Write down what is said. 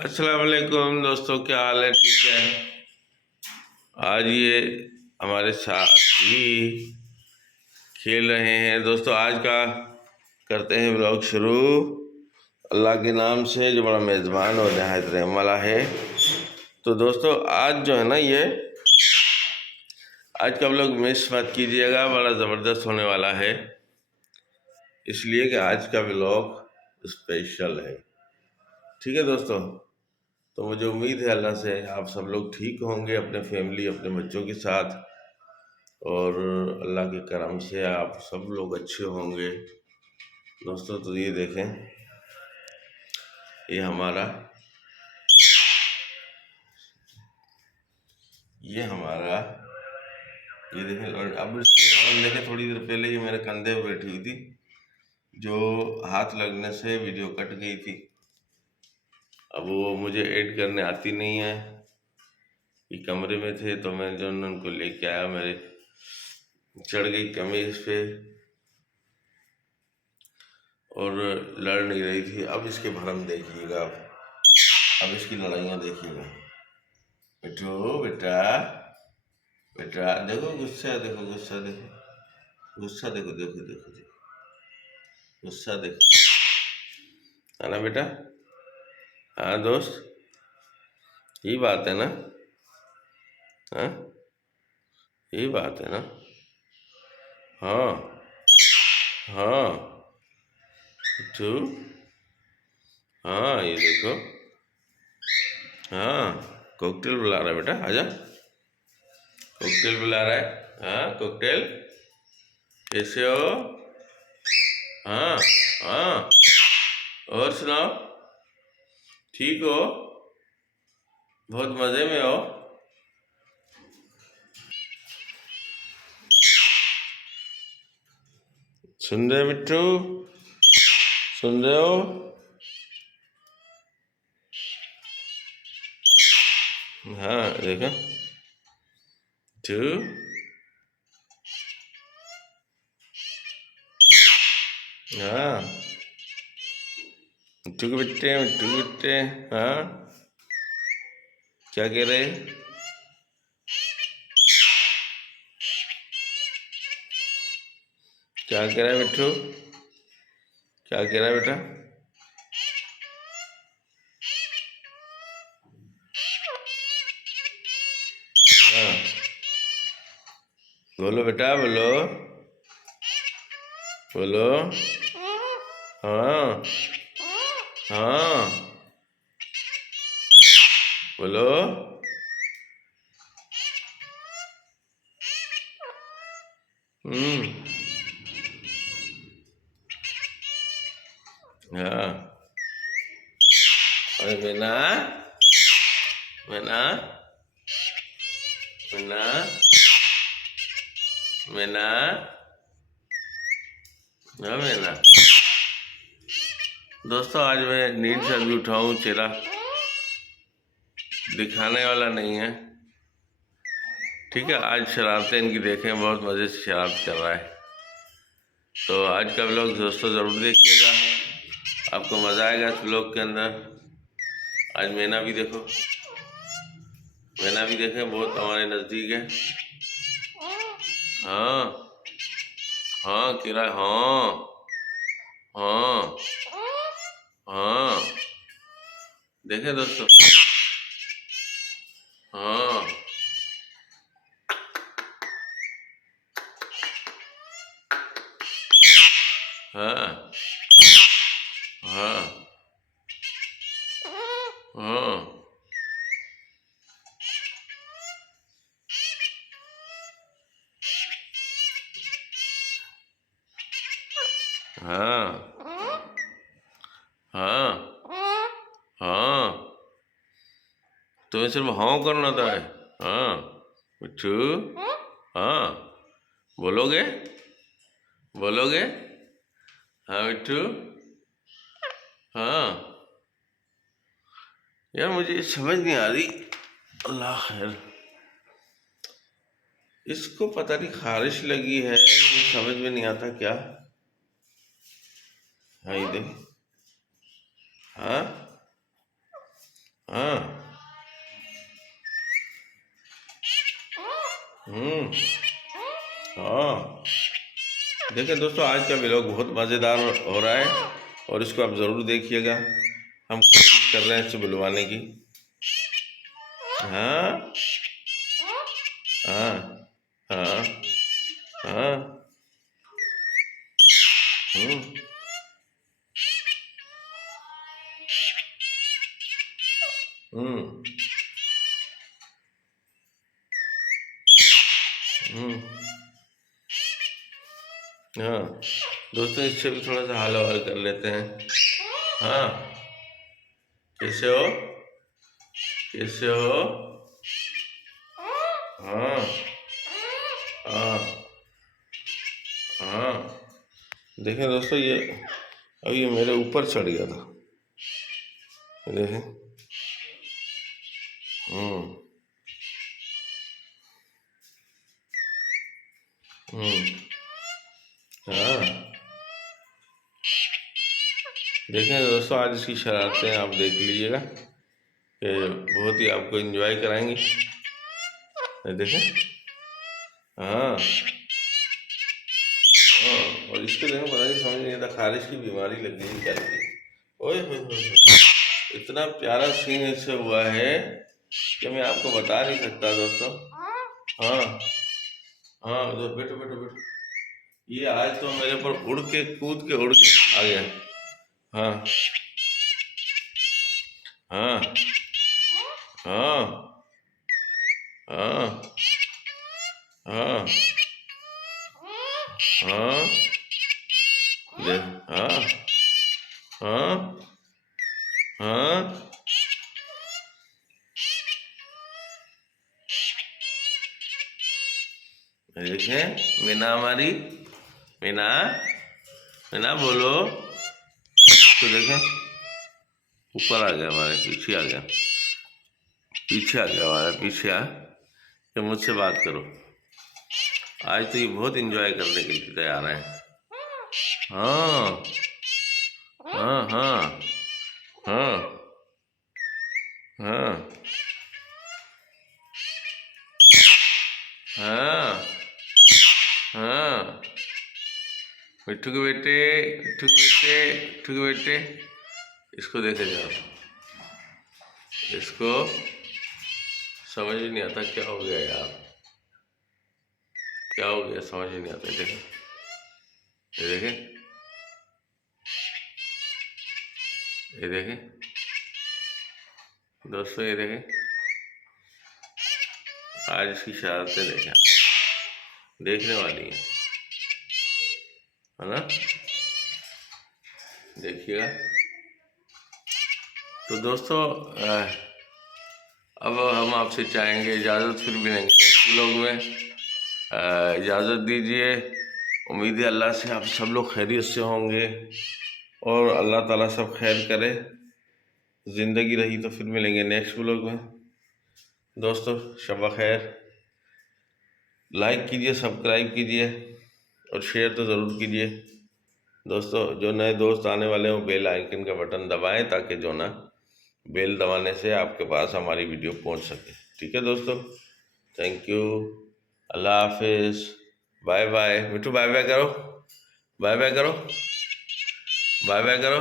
अस्सलाम वालेकुम दोस्तों, क्या हाल है? ठीक है। आज ये हमारे साथ ही खेल रहे हैं दोस्तों। आज का करते हैं व्लॉग शुरू अल्लाह के नाम से, जो बड़ा मेज़बान और नहायत रहम वाला है। तो दोस्तों आज जो है ना, ये आज का व्लॉग मिस मत कीजिएगा, बड़ा ज़बरदस्त होने वाला है, इसलिए कि आज का व्लॉग स्पेशल है। ठीक है दोस्तों, तो मुझे उम्मीद है अल्लाह से आप सब लोग ठीक होंगे, अपने फैमिली अपने बच्चों के साथ, और अल्लाह के करम से आप सब लोग अच्छे होंगे दोस्तों। तो ये देखें, ये हमारा ये हमारा ये देखें। और अब इसके और देखें, थोड़ी देर पहले ये मेरे कंधे पे बैठी हुई थी, जो हाथ लगने से वीडियो कट गई थी। अब वो मुझे एडिट करने आती नहीं है। ये कमरे में थे तो मैं जो उनको लेके आया, मेरे चढ़ गई कमीज पे और लड़ नहीं रही थी। अब इसके भरम देखिएगा, अब इसकी लड़ाइयाँ देखिएगा। बेटो बेटा बेटा देखो गुस्सा, देखो गुस्सा, देखो गुस्सा, देखो देखो देखो देखो गुस्सा, देखो, है ना बेटा? हाँ दोस्त, यही बात है ना? हाँ, यही बात है ना? हाँ हाँ तू, हाँ ये देखो, हाँ कॉकटेल बुला रहा है बेटा, आजा, कॉकटेल बुला रहा है। हाँ कॉकटेल, कैसे हो? हाँ हाँ, और सुनाओ, ठीक हो? बहुत मज़े में हो? सुन रहे मिट्टू? सुन रहे हो? हाँ देखो, टू, हाँ मिट्टू के बेटे, मिट्टू के बेटे, हाँ क्या कह रहे? क्या कह रहा है मिट्टू? क्या कह रहा है बेटा? हाँ बोलो बेटा, बोलो बोलो, हाँ हाँ बोलो, हम्म, हाँ। अरे मैना, मैना, मैना, मैना, हाँ मैना। दोस्तों आज मैं नींद से अभी उठा हूँ, चेहरा दिखाने वाला नहीं है, ठीक है। आज शरारतें इनकी देखें, बहुत मज़े से शरारत कर रहा है। तो आज का व्लॉग दोस्तों ज़रूर देखिएगा, आपको मज़ा आएगा इस व्लॉग के अंदर। आज मैना भी देखो, मैना भी देखें, बहुत हमारे नज़दीक है। हाँ हाँ किरा, हाँ हाँ हाँ देखें दोस्तों, हाँ हाँ हाँ हाँ हाँ हाँ हाँ, तुम्हें सिर्फ हाँ करना था है? हाँ मिट्टू, हाँ बोलोगे, बोलोगे? हाँ मिट्टू, हाँ। यार मुझे समझ नहीं आ रही, अल्लाह खैर, इसको पता नहीं खारिश लगी है, ये समझ में नहीं आता क्या। हाँ ये देख, हाँ हाँ। हम्म। हाँ, देखिए दोस्तों, आज का व्लॉग बहुत मज़ेदार हो रहा है और इसको आप ज़रूर देखिएगा। हम कोशिश कर रहे हैं इसे बुलवाने की। हाँ हाँ हाँ हाँ। हम्म हम्म हम्म। हाँ दोस्तों, इससे भी थोड़ा सा हाल हवाल कर लेते हैं। हाँ, कैसे हो? कैसे हो? हाँ हाँ हाँ। देखें दोस्तों, ये अब ये मेरे ऊपर चढ़ गया था। देखें। हम्म हम्म। हाँ, देखें दोस्तों, आज इसकी शरारतें आप देख लीजिएगा कि बहुत ही आपको एंजॉय कराएंगी। ये देखें। हाँ हाँ। और इसके देखें, पता नहीं समझ नहीं आता, खारिश की बीमारी लग गई क्या लगी। ओए होए होए होए। इतना प्यारा सीन इससे हुआ है कि मैं आपको बता नहीं सकता दोस्तों। हाँ हाँ, उधर बैठो बैठो बैठो। ये आज तो मेरे पर उड़ के कूद के उड़ के आ गया। हाँ हाँ हाँ हाँ हाँ हाँ। दे। हाँ हाँ हाँ। देखें, मीना हमारी, मीना, मीना बोलो। तो देखें, ऊपर आ गया, हमारे पीछे आ गया, पीछे आ गया, हमारे पीछे आ कि मुझसे बात करो। आज तो ये बहुत इंजॉय करने के लिए तैयार है। हाँ हाँ हाँ हाँ हाँ हाँ हाँ। मिट्टू के बेटे, मिट्टू के बेटे, मिट्टू के बेटे। इसको देखे जाओ, इसको समझ ही नहीं आता क्या हो गया यार, क्या हो गया समझ ही नहीं आता। देखें, ये देखें, ये देखें दोस्तों, ये देखें, आज इसकी शरारतें देखें, देखने वाली है ना? देखिएगा। तो दोस्तों, अब हम आपसे चाहेंगे इजाज़त, फिर मिलेंगे नेक्स्ट व्लॉग में। इजाज़त दीजिए। उम्मीद है अल्लाह से आप सब लोग खैरियत से होंगे और अल्लाह ताला सब खैर करे। ज़िंदगी रही तो फिर मिलेंगे नेक्स्ट व्लॉग में। दोस्तों, शब खैर। लाइक कीजिए, सब्सक्राइब कीजिए और शेयर तो ज़रूर कीजिए। दोस्तों, जो नए दोस्त आने वाले हैं वो बेल आइकन का बटन दबाएं ताकि जो ना बेल दबाने से आपके पास हमारी वीडियो पहुंच सके। ठीक है दोस्तों, थैंक यू, अल्लाह हाफिज़, बाय बाय। मिठू बाय बाय करो, बाय बाय करो, बाय बाय करो।